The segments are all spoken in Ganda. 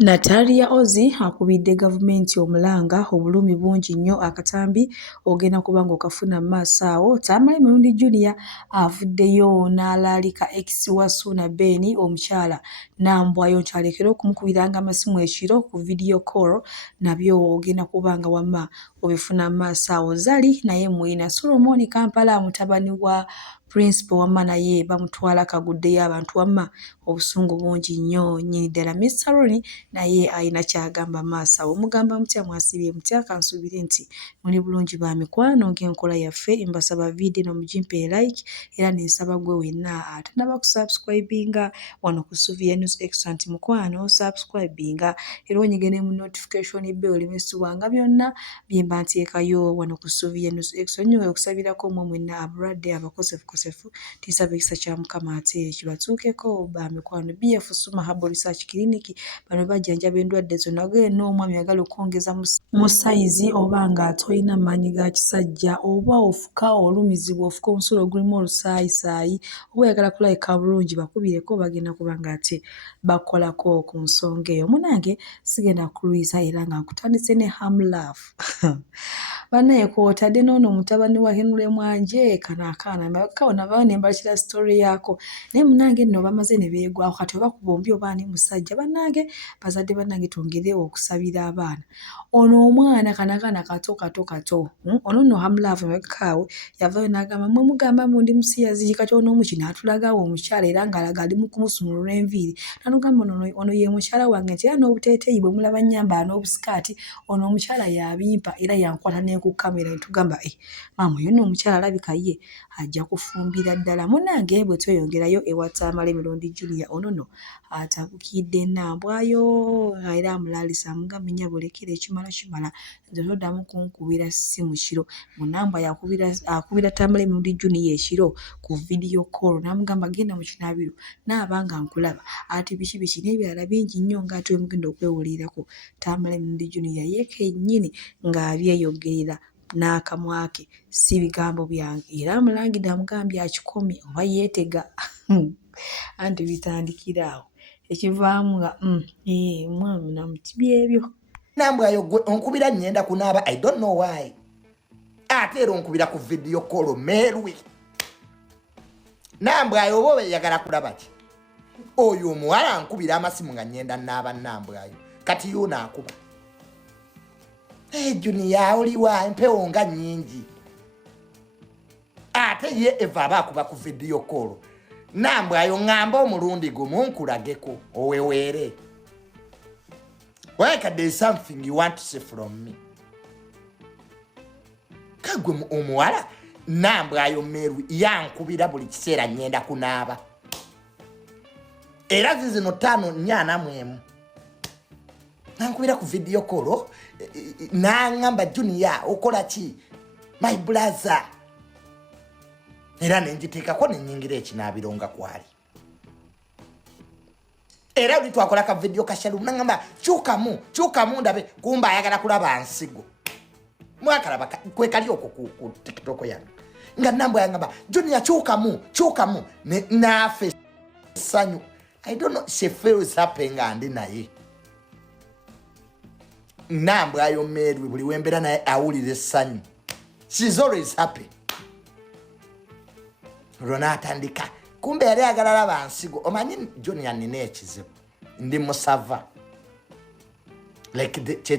Natalia Ozzy akubidde gavumenti omulanga obulumi bungi nnyo akatambi ogenda kubanga okafuna maaso awo. Tamale Mirundi Junior avuddeyo n'alaalika ex wa Ssuuna Ben omukyala Nambwayo nti alekere okumukubiranga amasimu ekiro ku video call, nabyo ogenda kubanga wamma obifuna maaso awo. Zali naye mwina Solomon Kampala mutabani wa Principal wamma naye bamutwala kaguddeyo abantu wamma obusungu bungi nnyo nnyini ddala. Mr. Ronnie naye alina kyagamba maaso awo. Mugamba mutya mwasibye mutya? Kansuubire nti muli bulungi ba mikwano ng'enkola yaffe. Mbasaba video no mugimpe like era nensaba gwe wenna atanaba kusubscribinga wano ku Sylvia News Extra nti mukwano subscribinga era onyigene mu notification bell olimesibwanga byonna bye mba nteekayo wano ku Sylvia News Extra. Nnyo okusabirako mmwe mwenna abalwadde abakosefu tisaba ekisa kya Mukama ate kibatuukeko ba mikwano. BF Suma Herbal Research Clinic bano bajjanjaba endwadde zonna. Genda omwami ayagala okwongeza mu sayizi oba nga tolina maanyi ga kisajja oba ofuka olumizibwa ofuka omusulo ogulimu olusaayisaayi oba oyagala kulabika bulungi bakubireko bagenda kubanga ate bakolako ku nsonga eyo. Munange sigenda kulwiza era nga nkutandise ne Hamlove bannaye kw'otadde n'ono mutabani wa Henry Mwanje kano akaana mbakawo navayo ne mbalekera story yaako naye munange nno bamaze ne beegwaho kati oba ku bombi oba ani musajja. Bannange bazadde bannange twongere okusabira abaana. Ono omwana kanakaana kato ono nno Hamlove mekaawe yavayo n'agamba mmwe mugamba mundi musiyazi kati ono omuki n'atulagawo omukyala era ng'alaga ali mu kumusumulula enviiri n'amugamba ono ye mukyala wange nti era n'obuteeteeyi bwe mulaba nnyamba n'obusikaati ono omukyala yabimpa era yankwata ne ku kamera netugamba maama oyo nno omukyala alabika ye ajja kufumbira ddala. Munnange bwe tweyongerayo ewa Tamale Mirundi Junior ono nno atabukidde Nambwayo era amulaalisa amugamba nnyabo lekera ekimala nze toddamu kunkubira ssimu kiro. Munambwayo akubira Tamale Mirundi Junior ekiro ku video call n'amugamba genda mu kinaabiro naabanga nkulaba ati biki n'ebirala bingi nnyo ng'ate mugenda okwewulirako. Tamale Mirundi Junior yekennyini ng'abyeyogerera n'akamwa ke si bigambo byange era amulangidde amugambye akikomye oba yeetega anti bitandikira awo ekivaamu nga mwami namuti byebyo. Nambwayo gwe onkubira nnyenda kunaaba I don't know why ate era onkubira ku video call Merwi. Nambwayo oba oyagala kulaba ki oyo omuwala nkubira amasimu nga nnyenda naaba Nambwayo kati yo naakuba Junior oliwa empewo nga nnyingi ate ye eva abakuba ku video call. Nambwayo ngamba omulundi gumu nkulageko oweweere. Why there is something you want to say from me? Kagwe omuwala Nambwayo Merwi yankubira buli kiseera nnyenda kunaaba era zizino 5-4 nankubira ku video call nangamba Junior okola ki my brother era nenjiteekako nenyingira ekinaabironga kwali era oli twakola ka video kashalu nangamba kyukamu ndabe kumba ayagala kulaba nsigo mwakalaba kwe kali okwo ku TikTok yange nga Nambwayo yangamba Junior kyukamu nafe sanyu I don't know she feels happy nga ndi naye. Nambwayo Merwi buli wembera naye awulire sanyu. She's always happy. Ronata ndika kumbe yali agala laba nsigo omanyi Junior nina ekizibu ndi musava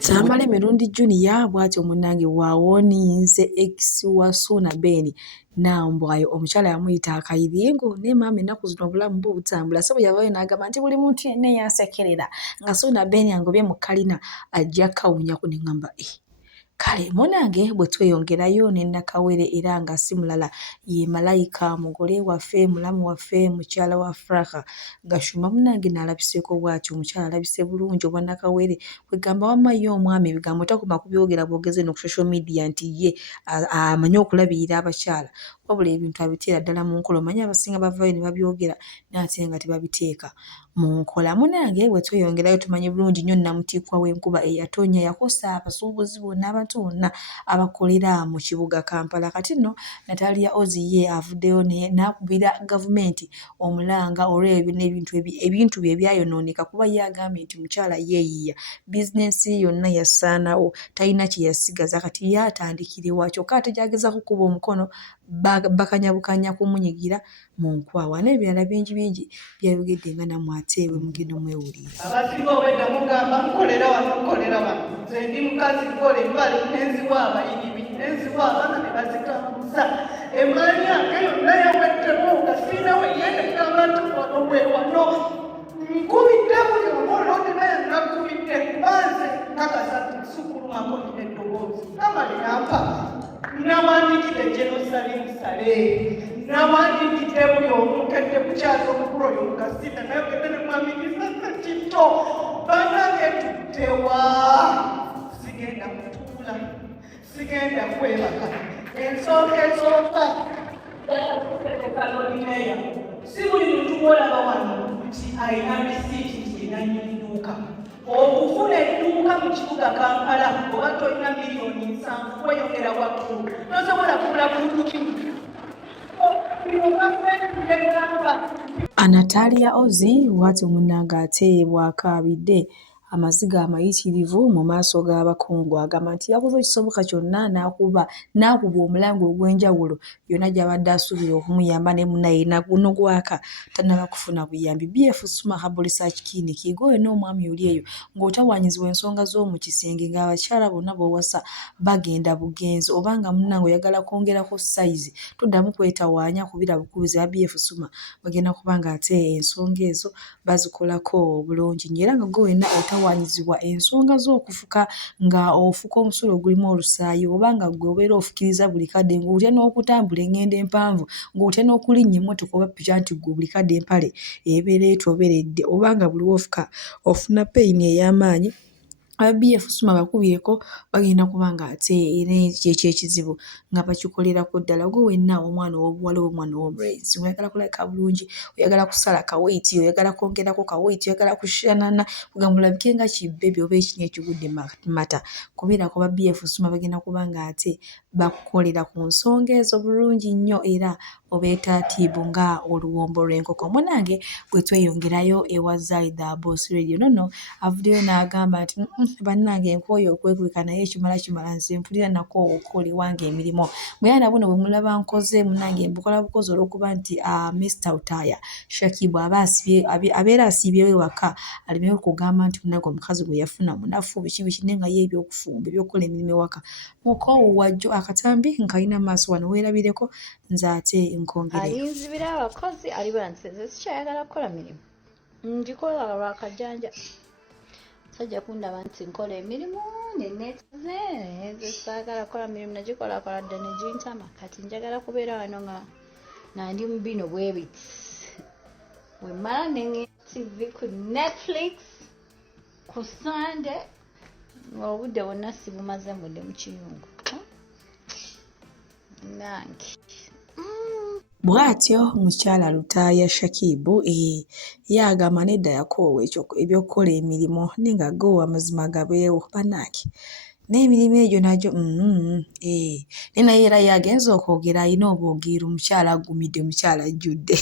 Tamale Mirundi Junior bw'atyo munnange waawoninze ex wa Ssuuna Ben Nambwayo omukyala yamuyita akayiringo naye maama ennaku zino obulamu bwo butambula so yavayo n'agamba nti buli muntu yenna yansekerera nga Ssuuna Ben angobye mu kalina ajja kawunyaku ne ŋŋamba kale munange bwe tweyongerayo ne Nakawere era nga si mulala ye Malayika mugole waffe mulamu waffe mukyala wa Fraka Gashumba munange n'alabiseeko bw'atyo omukyala alabise bulungi obwa Nakawere kwegamba wamma ye omwami ebigambo takoma kubyogera bwogeze no ku social media nti ye amanyi okulabirira abakyala wabula ebintu abiteera ddala mu nkola omanyi abasinga bavayo ne babyogera n'ate nga tebabiteeka mu nkola. Munnange bwe tweyongerayo tumanyi bulungi nnyo Namutiikwa w'enkuba eyatonnya yakosa abasuubuzi bonna abantu bonna abakolera mu kibuga Kampala. Kati nno Natalia Ozzy ye avuddeyo n'akubira gavumenti omulanga olw'ebintu bye ebyayonooneka kuba ye agambye nti mukyala yeeyiya bizinensi yonna yasaanawo talina kye yasigaza kati yaatandikiriwa kyokka ate gy'agezaako kukuba omukono bakanyabukanya kumunyigira mu nkwawa n'ebirala bingi byayogedde nga nammwe ate bwe mugenda mwewulira. Abasinga obwedda mugamba nkolera wano nze ndi mukazi kola embale nenziwa abayiribi nenziwa abaana ne bazitambuza emmaali yange yonna yaweddemu nga siina weyendeka abantu wano bwe wano nkubidde buli omolodera yanakubidde banze kakasa sukulumako nina eddoboozi namale nampa nawandikidde Jerusalem Sale nawandikidde buli omukedde kukyaza omukulu oyo mukasita nayogedde ne mwamiriza Kizito banange tuddewa sigenda kutuula sigenda kwebaka ensooka esooka kalolineya si buli muntu olaba wano nti alina bisiiti nti enanyiriduuka okufuna edduuka mu kibuga Kampala oba tolina miliyoni 7 kweyongera waggulu nosobola kugula buntu kimu. Natalia Ozzy bw'atyo munnange ate bw'akaabidde amaziga amayitirivu mu maaso g'abakungu agamba nti yakoze ekisoboka kyonna n'akuba omulango ogw'enjawulo yonna gy'abadde asuubira okumuyamba ne munnaye nogwaka tannaba kufuna buyambi. BF Suma Herbal Research Clinic igooyo n'omwami oli eyo ng'otawaanyizibwa ensonga z'omu kisenge ng'abakyala bonna b'owasa bagenda bugenzi obanga munnange oyagala kwongerako sayizi toddamu kwetawaanya kubira bukubizi ba BF Suma bagenda kubanga ate ensonga ezo bazikolako bulungi nnyo era nga gwe wenna wanyizibwa ensonga z'okufuka nga ofuka omusulo ogulimu olusaayi obanga gwe obeera ofukiriza buli kadde ng'otya n'okutambula engendo empanvu ng'otya n'okulinnya emmotoka oba piki nti gwe buli kadde empale ebeera etoberedde obanga buli wofuka ofuna peyini ey'amaanyi BF Suma bakubireko bagenda kubanga ate kyekyo ekizibu nga bakikolerako ddala. Gwe wenna omwana ow'obuwala omwana ow'omulenzi oyagala kulabika bulungi oyagala kusala kaweiti oyagala kwongerako kaweiti oyagala kushanana kugamba olabike nga kibbebi oba ekinyi ekigudde mata kubeerako ba BF Suma bagenda kubanga ate bakukolera ku nsonga ezo bulungi nnyo era obeeta tiibu nga oluwombo lw'enkoko. Munnange bwe tweyongerayo ewa Zaida Boss Radio nono avuddeyo n'agamba nti bannange nkooye okwekubika naye kimala nze mpulira nako okukole wange emirimu muyana buno bwe mulaba nkoze munnange mbukola bukozi olw'okuba nti Mr. Utaya Shakibu abeera asiibyewo ewaka alimewo okugamba nti munnange omukazi gwe yafuna munafu biki nenga ye ebyokufumba ebyokukola emirimu ewaka mukoowu wajjo akatambi nkalina maaso wano weerabireko nze ate nkongere alinzibira abakozi aliba nze sikyayagala kukola mirimu ngikola lwakajanja sajja kundaba nti nkola emirimu nenetaze saagala kukola mirimu nagikola dda negintama kati njagala kubeera wano nga ndi mu bino bwebiti wemala nenge TV ku Netflix ku Sunday obudde bwonna sibumaze mbudde mu kiyungu nange bw'atyo mukyala Lutaaya Shakibu yagamba nedda yakoowa ebyokukola emirimu nenga go amazima gabeewo bannange n'emirimu egyo nagyo naye naye era yagenza okwogera alina obwogiiru mukyala agumidde mukyala ajjudde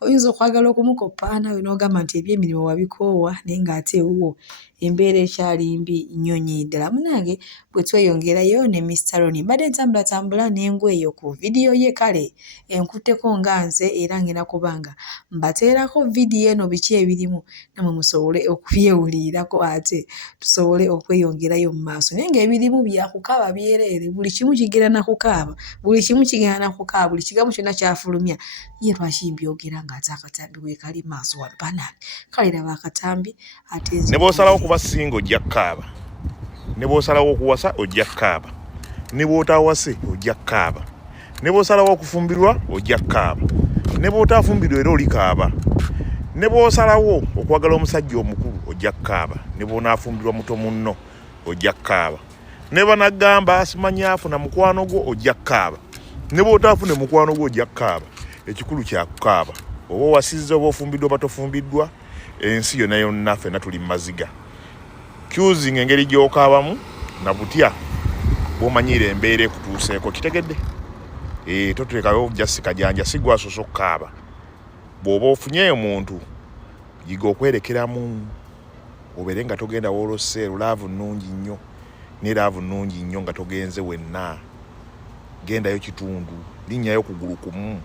oyinza okwagala okumukoppa nawe n'ogamba nti ebyemirimu wabikoowa naye ng'ate wo embeera ekyali mbi nnyonyi ddala. Munnange bwe tweyongerayo ne Mr. Ronnie mbadde ntambulatambula n'engu eyo ku vidiyo ye kale enkutteko nga nze era ngenda kubanga mbateerako vidiyo eno biki ebirimu namwe musobole okubyewulirirako ate tusobole okweyongerayo mu maaso naye ng'ebirimu byakukaaba byereere buli kimu kigenda nakukaaba buli kigambo kyonna kyafulumya ye lwaki mbyogera nga ate akatambi weekali maaso wano bannange kale raba akatambi ate ne bw'osalawo kuba singa ojja kukaaba ne bw'osalawo okuwasa ojja kukaaba ne bw'otawase ojja kukaaba ne bw'osalawo okufumbirwa ojja kukaaba ne bw'otaafumbirwa era olikaaba ne bw'osalawo okwagala omusajja omukulu ojja kukaaba ne bw'onaafumbirwa muto munno ojja kukaaba ne banagamba simanyaafu na mukwano gwo ojja kukaaba ne bw'otaafune mukwano gwo ojja kukaaba ekikulu kya kukaaba oba owasizza oba ofumbiddwa oba tofumbiddwa ensi yonna yonna ffenna tuli mu maziga kyuzing engeri gy'okaabamu na butya bw'omanyiira embeera ekutuuseeko kitegedde totulekayo jasi kajanja si gwasoose okukaaba bw'oba ofunye omuntu yiga okwerekeramu obeere nga togenda woloseeru laavu nnungi nnyo ne laavu nnungi nnyo nga togenze wenna gendayo kitundu linnyayo kugulu kumu.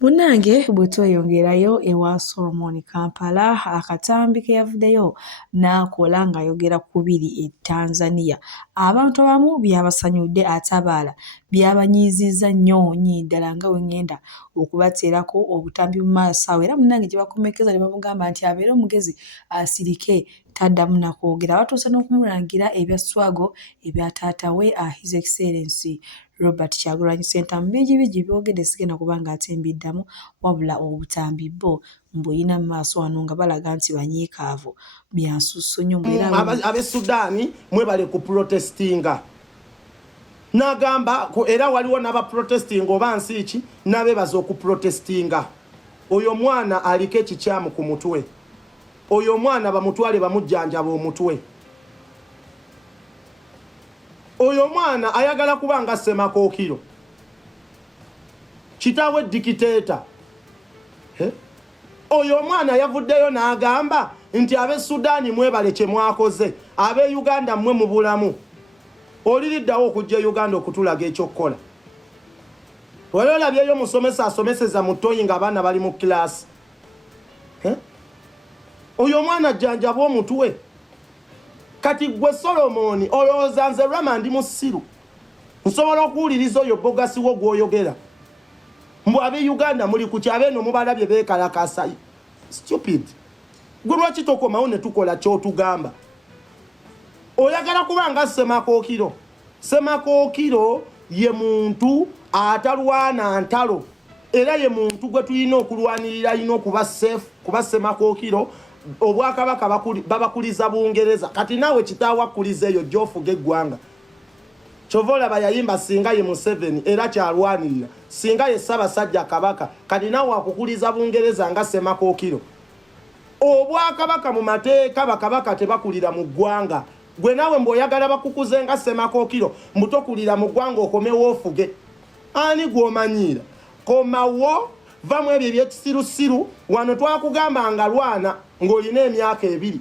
Munnange bwe tweyongerayo ewa Solomon Kampala akatambi ke yavuddeyo n'akola ng'ayogera ku biri e Tanzania. Abantu abamu byabasanyudde atabaala byabanyiizizza nnyo ddala nga we ŋŋenda okubateerako obutambi mu maaso awo era munnange gye bakomekeza ne bamugamba nti abeere omugezi asirike taddamu nakwogera batuuse n'okumulangira ebya swago ebya taata we His Excellency Robert Kyagulanyi Ssentamu bigi byogedde sigenda kuba nga atembiddamu wabula obutambi bbo mbuyina mu maaso wano nga balaga nti banyiikaavu byansusso nnyo ab'e Sudaani mwebale ku protestinga n'agamba era waliwo n'abaprotestinga oba nsi ki n'abeebaza okuprotestinga oyo mwana aliko ekikyamu ku mutwe oyo mwana bamutwale bamujjanjaba omutwe oyo mwana ayagala kuba nga Semakookiro kitaawe dikiteeta oyo mwana yavuddeyo n'agamba nti ab'e Sudaani mwebale kye mwakoze ab'e Uganda mmwe mu bulamu oliriddawo okujja Uganda okutulaga ekyokukola wali olabyeyo musomesa asomeseza mu ttoyi ng'abaana bali mu kilaasi oyo mwana jjanjaba omutwe kati gwe Solomon olowooza nze Rama ndi musiru nsobola okuwuliriza oyo bogasi wo gw'oyogera mbu ab'e Uganda muli ku kyabeeno mubalabye beekalakasa stupid gwe lwaki tokomawo ne tukola ky'otugamba oyagala kuba nga Semakookiro Semakookiro ye muntu atalwana ntalo era ye muntu gwe tulina okulwanirira alina okuba safe kuba Semakookiro obwakabaka babakuliza Bungereza kati naawe kitaawe akkuliza eyo gy'ofuga eggwanga kyova olaba yayimba singa ye Museveni era kyalwanirira singa ye Ssaabasajja Kabaka kati naawe akukuliza Bungereza nga Semakookiro obwakabaka mu mateeka bakabaka tebakulira mu ggwanga gwe naawe mbw'oyagala bakukuze nga Semakookiro mbutokulira mu ggwanga okomewo ofuge ani gw'omanyiira komawo vamu ebyo ebyekisirusiru wano twakugamba nga lwana ng'olina emyaka 2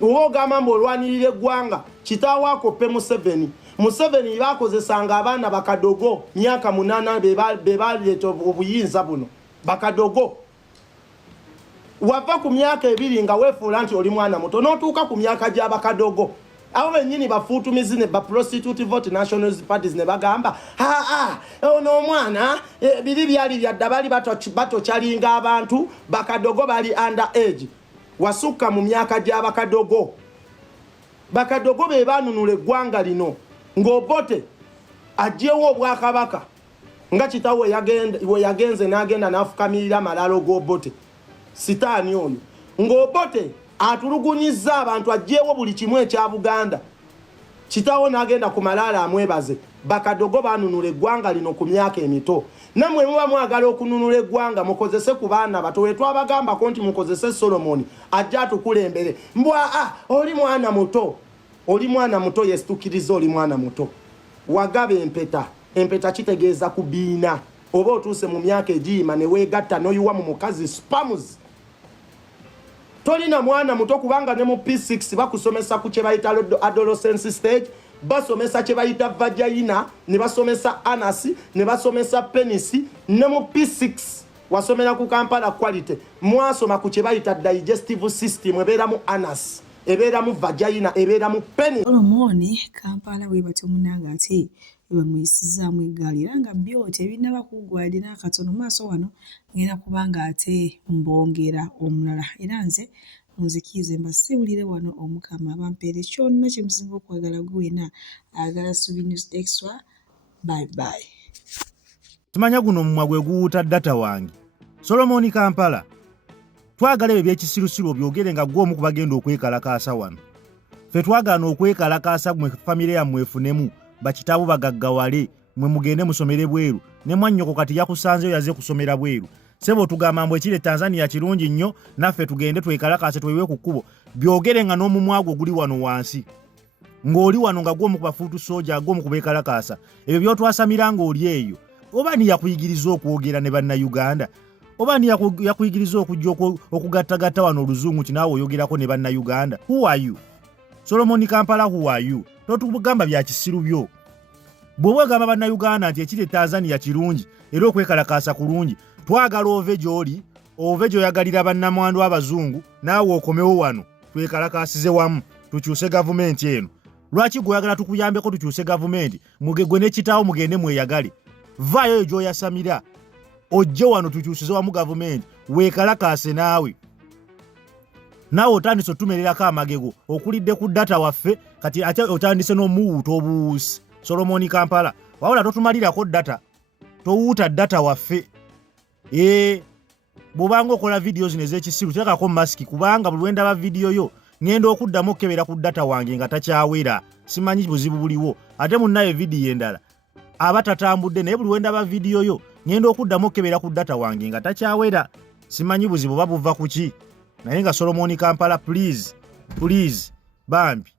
oba ogamba mbu olwanirira eggwanga kitaawe akoppe Museveni bakozesanga abaana bakadogo myaka 8 be baleeta obuyinza buno bakadogo wava ku myaka 2 nga weefuula nti oli mwana muto n'otuuka ku myaka gy'abakadogo abo bennyini bafuutumizi ne baprostitute vote national parties ne bagamba ono omwana biri byali byadda bali batokyalinga abantu bakadogo bali under age wasukka mu myaka gy'abakadogo bakadogo be baanunula eggwanga lino ng'Obote aggyewo obwakabaka nga kitaawe we yagenze n'agenda n'afukamirira amalalo g'Obote sitaani oyo ng'Obote atulugunyizza abantu aggyewo buli kimu ekya Buganda kitaawo n'agenda ku malaala amwebaze bakadogo baanunula eggwanga lino ku myaka emito nammwe muba mwagala okununula eggwanga mukozese ku baana bato we twabagambako nti mukozese Solomon ajja atukulembere mbwa oli mwana muto yesitukiriza oli mwana muto wagaba empeta kitegeeza kubiina oba otuuse mu myaka egiyima ne weegatta n'oyiwa mu mukazi spams tolina mwana muto kubanga ne mu P6 bakusomesa ku kye bayita adolescence stage basomesa kye bayita vagina ne basomesa anus ne basomesa penis ne mu P6 wasomera ku Kampala quality mwasoma ku kye bayita digestive system ebeera mu anus ebeera mu vagina ebeera mu penis. Solomon Kampala weebatyo munnange ate bamuyisizaamu eggaali era nga byoti ebinaba kuggwadde n'akatono maaso wano ngenda kubanga ate mbongera omulala era nze munzikiize mbasibulire wano omukama abampeere kyonna kye musinga okwagala gwena agala Subi News Extra. Bye bye. Tumanya guno omumwa gwe guwuuta data wange Solomon Kampala twagala ebyo ebyekisirusiru obyogere nga gwe omu ku bagenda okwekalakaasa wano ffe twagaana okwekalakaasa mmwe famire yammwe efunemu bakitaabo bagaggawale mwe mugende musomere bweru ne mwannyoko kati yakusanzeyo yaze kusomera bweru sebo tugamba mbu ekire Tanzania kirungi nnyo naffe tugende twekalakase twewe ku kkubo byogere nga n'omumwago guli wano wansi ng'oli wano nga gwomu ku bafuutu soja gwomu ku beekalakaasa ebyo byotwasamira ng'oli eyo oba ni yakuyigiriza okwogera ne bannayuganda oba ni yakuyigiriza okujja okugattagatta wano oluzungu kinaawe oyogerako ne bannayuganda? Who are you? Solomon Kampala, who are you? Totugamba bya kisiru byo. Bw'oba ogamba bannayuganda nti ekiri Tanzania kirungi era okwekalakaasa kulungi, twagala ove gy'oli, ove gy'oyagalira bannamwandu abazungu, naawe okomewo wano twekalakaasize wamu tukyuse gavumenti eno. Lwaki gw'oyagala tukuyambeko tukyuse gavumenti? Mugegwe ne kitaawo mugende mweyagale. Vaayo eyo gy'oyasamira ojje wano tukyusize wamu gavumenti weekalakaase naawe. Naawe otandise otumererako amagego okulidde ku data waffe kati ate otandise n'omuwuuta obuwuusi. Solomon Kampala wawula totumalirako data towuuta data waffe. Bw'obanga okola vidiyo zino ez'ekisiru teekako masiki kubanga buli lwendaba vidiyo yo ngenda okuddamu okukebera ku data wange nga takyawera. Simanyi buzibu buliwo ate munnayo vidiyo endala aba tatambudde naye buli lwendaba vidiyo yo ngenda okuddamu okukebera ku data wange nga takyawera. Simanyi buzibu oba buva ku ki naye nga Solomon Kampala please bambi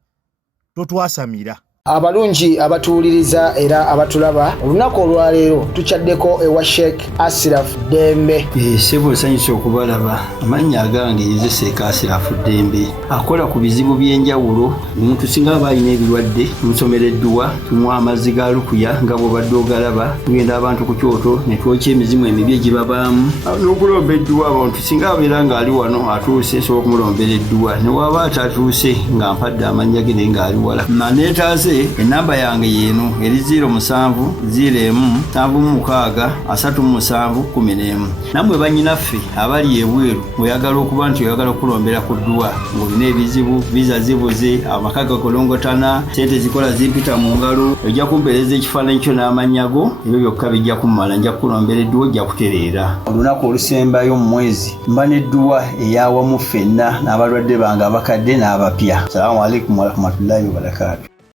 totwasamira. Abalungi abatuwuliriza era abatulaba olunaku olwaleero tukyaddeko ewa Sheikh Ashraf Dembe. Sebo nsanyusa okubalaba. Amannya agange nze Sheikh Ashraf Dembe akola ku bizibu by'enjawulo. Omuntu singa aba alina ebirwadde musomereddwa tumuwa amazzi ga lukuya nga bw'obadde ogalaba tugenda abantu ku kyoto ne twokya emizimu emibi egibabaamu n'okulomba edduwa. Abantu singa abeera ng'ali wano atuuse sobola okumulombera edduwa ne waba atatuuse nga mpadde amannya ge naye ng'ali wala naneetaase. Enamba yange yeno eri 0701763711. Namwe bannyinaffe abali ebweru oyagala okuba nti oyagala okulombera ku dduwa ng'olina ebizibu viza zibuze amaka gakolongotana sente zikola zimpita mu ngalo ojja kumpeereza ekifaananyi kyo n'amanyago ebyo byokka bijja kummala nja kukulombera edduwa ojja kutereera. Olunaku olusembayo mu mwezi mba n'edduwa eyawamu ffenna n'abalwadde bange abakadde n'abapya. Salaamu alaikum warahmatullahi wabarakatuh.